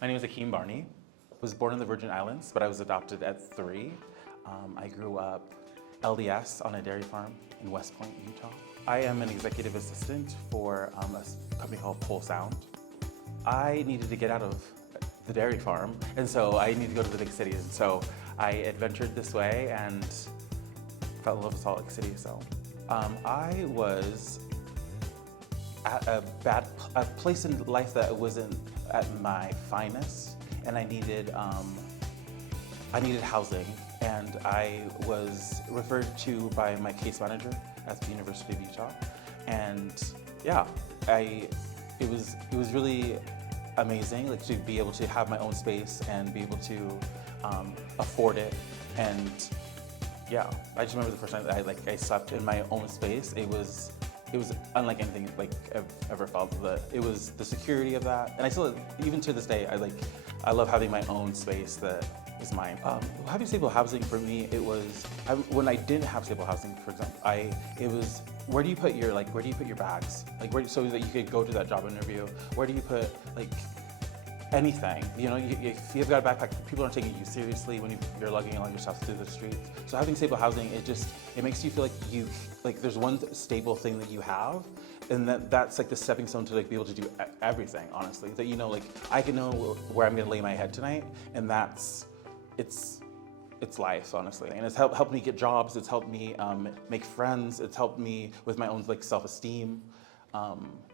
My name is Akeem Barney. I was born in the Virgin Islands, but I was adopted at 3. I grew up LDS on a dairy farm in West Point, Utah. I am an executive assistant for a company called Pole Sound. I needed to get out of the dairy farm, and so I needed to go to the big cities. And so I adventured this way and fell in love with Salt Lake City. So I was at a place in life that wasn't at my finest, and I needed housing, and I was referred to by my case manager at the University of Utah, and yeah, it was really amazing, like, to be able to have my own space and be able to afford it. And yeah, I just remember the first time that I slept in my own space. It was unlike anything like I've ever felt. It was the security of that, and I still, even to this day, I love having my own space that is mine. Having stable housing for me, it was when I didn't have stable housing, for example. It was, where do you put your bags, so that you could go to that job interview? Where do you put anything? You know, if you've got a backpack, people aren't taking you seriously when you're lugging all your stuff through the streets. So having stable housing, it makes you feel like there's one stable thing that you have, and that's like the stepping stone to be able to do everything, honestly. That, I can know where I'm gonna lay my head tonight, and it's life, honestly. And it's helped me get jobs, it's helped me make friends, it's helped me with my own self-esteem,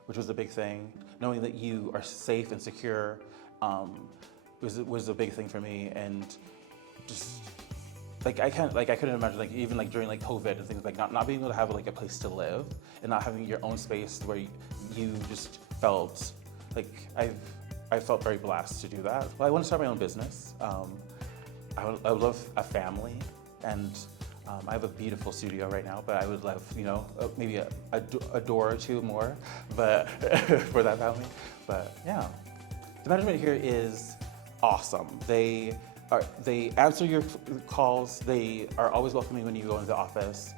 which was a big thing. Knowing that you are safe and secure was a big thing for me. And just I couldn't imagine even during COVID and things, not being able to have a place to live and not having your own space where you just felt I felt very blessed to do that. Well, I want to start my own business. I would love a family, and I have a beautiful studio right now, but I would love, maybe a door or two more, but for that family. But yeah, the management here is awesome. They answer your calls. They are always welcoming when you go into the office.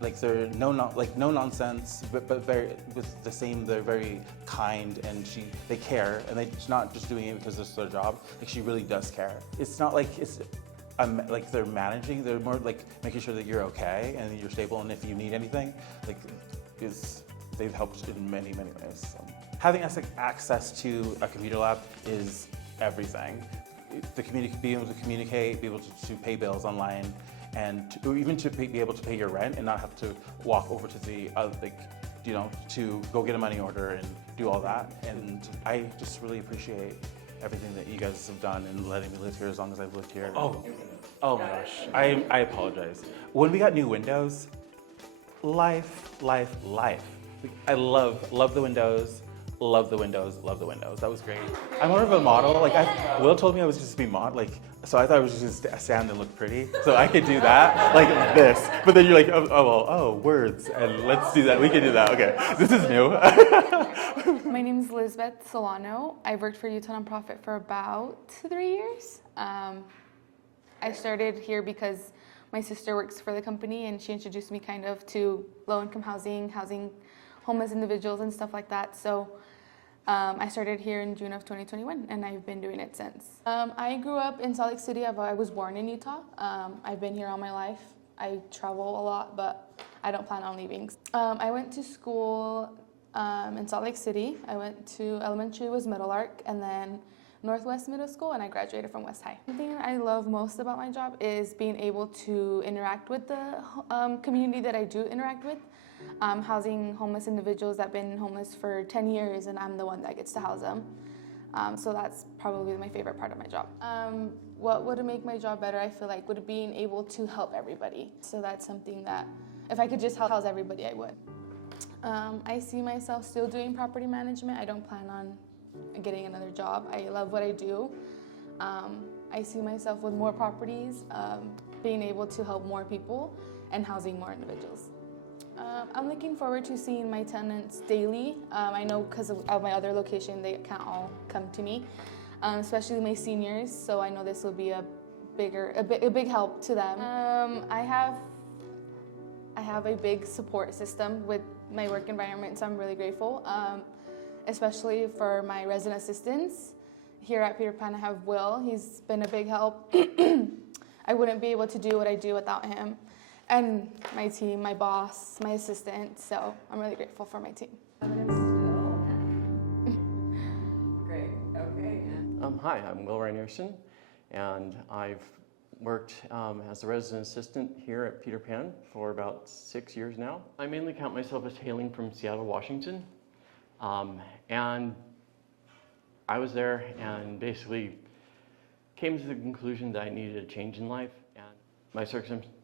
They're no nonsense, but very with the same. They're very kind, and they care, and they're not just doing it because it's their job. She really does care. It's not they're managing. They're more making sure that you're okay and that you're stable, and if you need anything, they've helped in many ways. So, having access to a computer lab is everything. Being able to communicate, be able to pay bills online, and even to be able to pay your rent and not have to walk over to the to go get a money order and do all that. And I just really appreciate everything that you guys have done and letting me live here as long as I've lived here. Oh my gosh, I apologize. When we got new windows, life. I love the windows. Love the windows. That was great. I'm more of a model. Will told me I was just be so I thought I was just gonna stand and look pretty. So I could do that, this. But then you're words, and let's do that. We can do that. Okay, this is new. My name is Elizabeth Solano. I've worked for Utah Nonprofit for about 3 years. I started here because my sister works for the company, and she introduced me kind of to low-income housing homeless individuals and stuff like that. So I started here in June of 2021, and I've been doing it since. I grew up in Salt Lake City. I was born in Utah. I've been here all my life. I travel a lot, but I don't plan on leaving. I went to school in Salt Lake City. I went to elementary was Middle Arc, and then Northwest Middle School, and I graduated from West High. The thing I love most about my job is being able to interact with the community that I do interact with. Housing homeless individuals that have been homeless for 10 years, and I'm the one that gets to house them. So that's probably my favorite part of my job. What would make my job better, I feel would being able to help everybody. So that's something that if I could just house everybody, I would. I see myself still doing property management. I don't plan on getting another job. I love what I do. I see myself with more properties, being able to help more people and housing more individuals. I'm looking forward to seeing my tenants daily. I know because of my other location, they can't all come to me, especially my seniors. So I know this will be a big help to them. I have a big support system with my work environment, so I'm really grateful, especially for my resident assistants Here at Peter Pan, I have Will. He's been a big help. I wouldn't be able to do what I do without him. And my team, my boss, my assistant. So I'm really grateful for my team. Great. Okay. Hi, I'm Will Rainerson, and I've worked as a resident assistant here at Peter Pan for about 6 years now. I mainly count myself as hailing from Seattle, Washington, and I was there and basically came to the conclusion that I needed a change in life, and my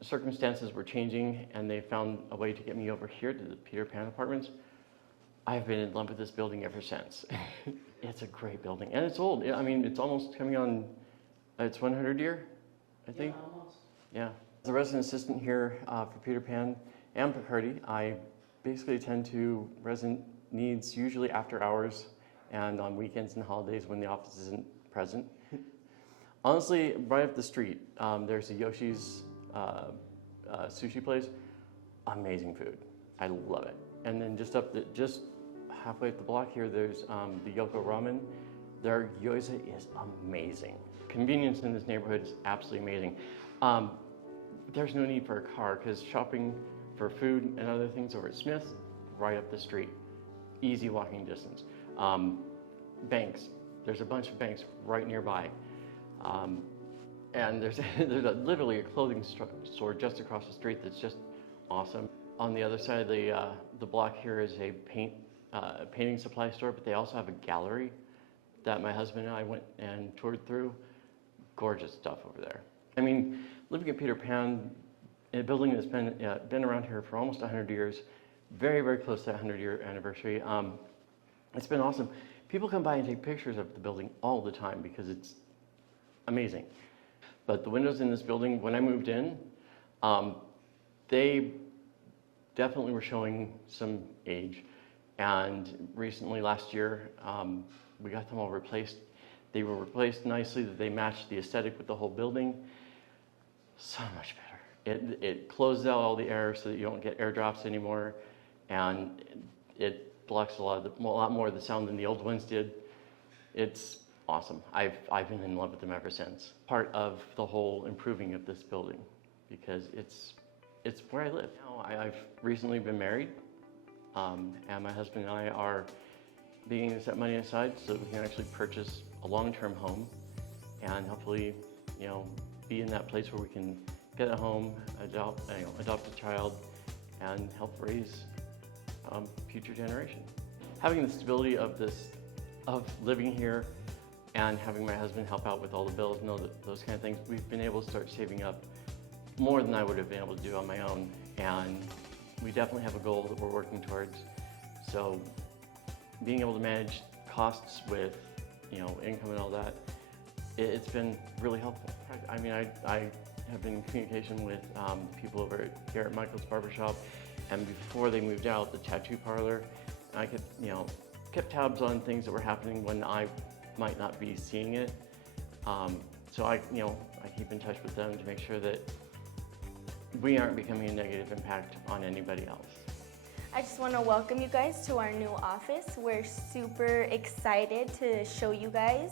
circumstances were changing, and they found a way to get me over here to the Peter Pan Apartments. I've been in love with this building ever since. It's a great building, and it's old. I mean, it's almost coming on its 100 year, I think. Yeah, almost. Yeah. As a resident assistant here for Peter Pan and Picardy, I basically attend to resident needs usually after hours and on weekends and holidays when the office isn't present. Honestly, right up the street, there's a Yoshi's sushi place. Amazing food. I love it. And then just halfway up the block here, there's the Yoko Ramen. Their gyoza is amazing. Convenience in this neighborhood is absolutely amazing. There's no need for a car because shopping for food and other things over at Smith's, right up the street. Easy walking distance. Banks. There's a bunch of banks right nearby. And there's literally a clothing store just across the street that's just awesome. On the other side of the block here is a painting supply store, but they also have a gallery that my husband and I went and toured through. Gorgeous stuff over there. I mean, living at Peter Pan, in a building that's been around here for almost 100 years, very, very close to that 100-year anniversary. It's been awesome. People come by and take pictures of the building all the time because it's amazing. But the windows in this building, when I moved in, they definitely were showing some age. And recently, last year, we got them all replaced. They were replaced nicely, that they matched the aesthetic with the whole building. So much better. It closes out all the air so that you don't get air drops anymore, and it blocks a lot more of the sound than the old ones did. It's awesome. I've been in love with them ever since. Part of the whole improving of this building, because it's where I live. Now, I've recently been married, and my husband and I are beginning to set money aside so that we can actually purchase a long-term home and hopefully, be in that place where we can get a home, adopt a child, and help raise future generation. Having the stability of living here and having my husband help out with all the bills and those kind of things, we've been able to start saving up more than I would have been able to do on my own. And we definitely have a goal that we're working towards. So being able to manage costs with, income and all that, it's been really helpful. I mean, I have been in communication with people over at Garrett Michael's Barbershop, and before they moved out, the tattoo parlor. I kept tabs on things that were happening when I might not be seeing it. So I keep in touch with them to make sure that we aren't becoming a negative impact on anybody else. I just want to welcome you guys to our new office. We're super excited to show you guys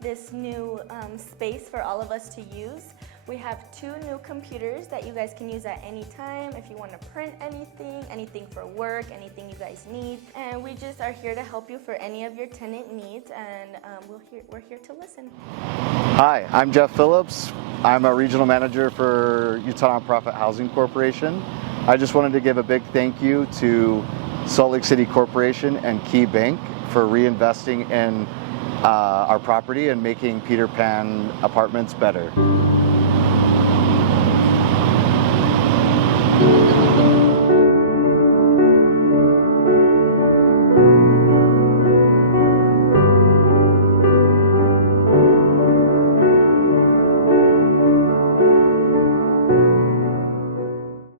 this new space for all of us to use. We have 2 new computers that you guys can use at any time if you want to print anything for work, anything you guys need. And we just are here to help you for any of your tenant needs, and we're here to listen. Hi, I'm Jeff Phillips. I'm a regional manager for Utah Nonprofit Housing Corporation. I just wanted to give a big thank you to Salt Lake City Corporation and Key Bank for reinvesting in our property and making Peter Pan Apartments better.